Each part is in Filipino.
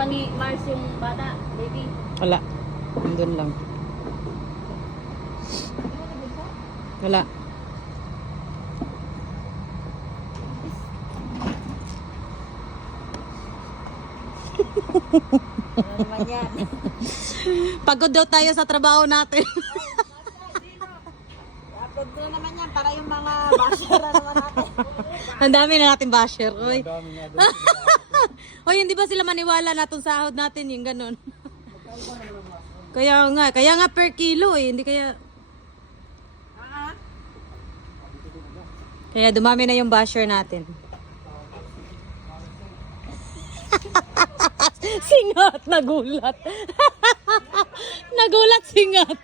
kinuha ni Mars yung bata, baby? Wala. Nandun lang. Wala. Ano naman yan? Pagod daw tayo sa trabaho natin. Upload ko na naman yan para yung mga basher na naman natin. Ang dami na natin basher. Oy. Oy, hindi ba sila maniwala na itong sahod natin yung ganun? kaya nga, kaya nga per kilo eh, hindi kaya... Kaya dumami na yung basher natin. singat, nagulat. nagulat, singat.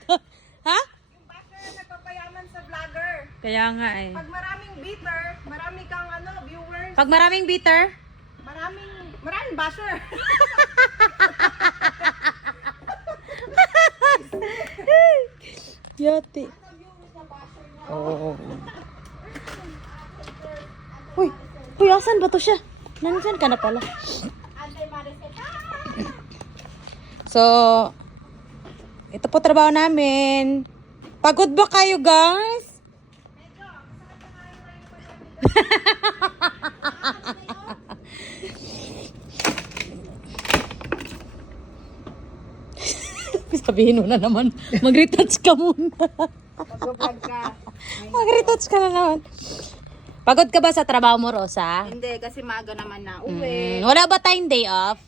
ha? yung basher na nagpapayaman sa vlogger. Kaya nga eh. Pag maraming beater, marami kang ano, viewers, Pag maraming bitter, maraming, basher. Yati. Oo. Uy, uy, asan ba to siya? Nandyan ka na pala. So, ito po trabaho namin. Pagod ba kayo, guys? Sabihin mo na naman, mag-retouch ka muna. Ka. Mag-retouch ka na naman. Pagod ka ba sa trabaho mo, Rosa? Hindi, kasi maaga naman na uwi. Mm, wala ba tayong day off?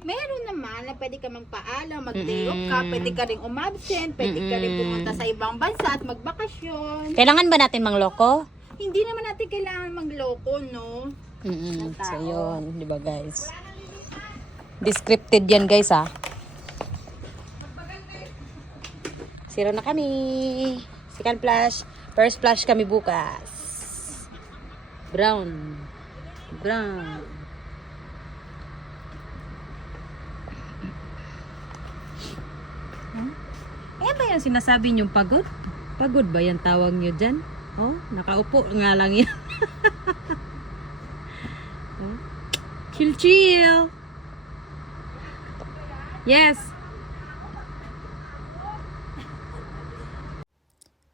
Meron naman na pwede ka magpaalam, mag-day off ka, pwede ka rin umabsent, pwede ka rin pumunta sa ibang bansa at magbakasyon. Kailangan ba natin mangloko? Hindi naman natin kailangan magloko, no? Mm So, yun. Di ba, guys? Descripted yan, guys, ah. Zero na kami. Second flash. First flash kami bukas. Brown. Brown. Huh? Eh ba yung sinasabi niyong pagod? Pagod ba yan tawag niyo dyan? Oh, nakaupo nga lang yan. Oh. Chill, chill. Yes.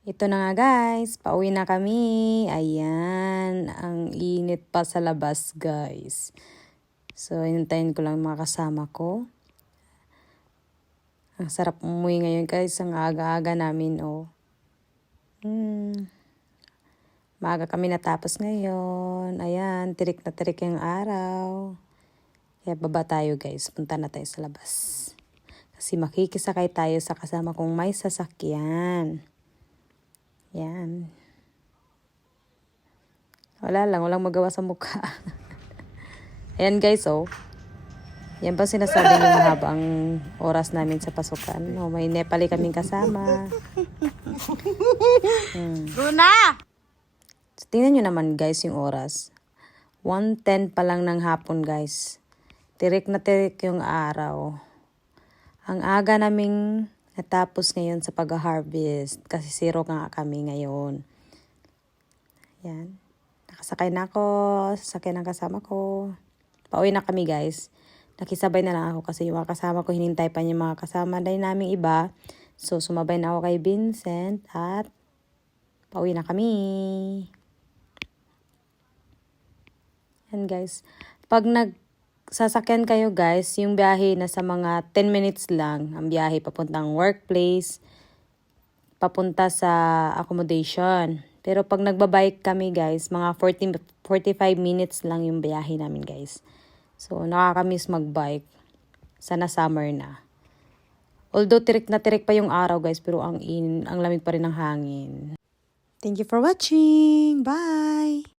Ito na nga guys, pauwi na kami. Ayan, ang init pa sa labas guys. So, hintayin ko lang mga kasama ko. Ang sarap umuwi ngayon guys, ang aga-aga namin oh. Hmm. Maaga kami natapos ngayon. Ayan, tirik na tirik yung araw. Kaya baba tayo guys, punta na tayo sa labas. Kasi makikisakay tayo sa kasama kong may sasakyan. Yan. Wala lang, walang magawa sa mukha. Ayan guys, oh. Yan ba sinasabi niyo mahaba ang oras namin sa pasukan? Oh, may Nepali kaming kasama. Hmm. Luna! So, tingnan nyo naman guys yung oras. 1.10 pa lang ng hapon guys. Tirik na tirik yung araw. Ang aga naming natapos ngayon sa pag-harvest kasi zero nga kami ngayon. Yan. Nakasakay na ako. Sasakay ng kasama ko. Pauwi na kami guys. Nakisabay na lang ako kasi yung mga kasama ko hinintay pa yung mga kasama din namin iba. So sumabay na ako kay Vincent at pauwi na kami. Yan guys. Pag nagsasakyan kayo guys, yung biyahe na sa mga 10 minutes lang, ang biyahe papuntang workplace, papunta sa accommodation. Pero pag nagbabike kami guys, mga 40, 45 minutes lang yung biyahe namin guys. So, nakakamiss magbike. Sana summer na. Although tirik na tirik pa yung araw guys, pero ang in, ang lamig pa rin ng hangin. Thank you for watching. Bye!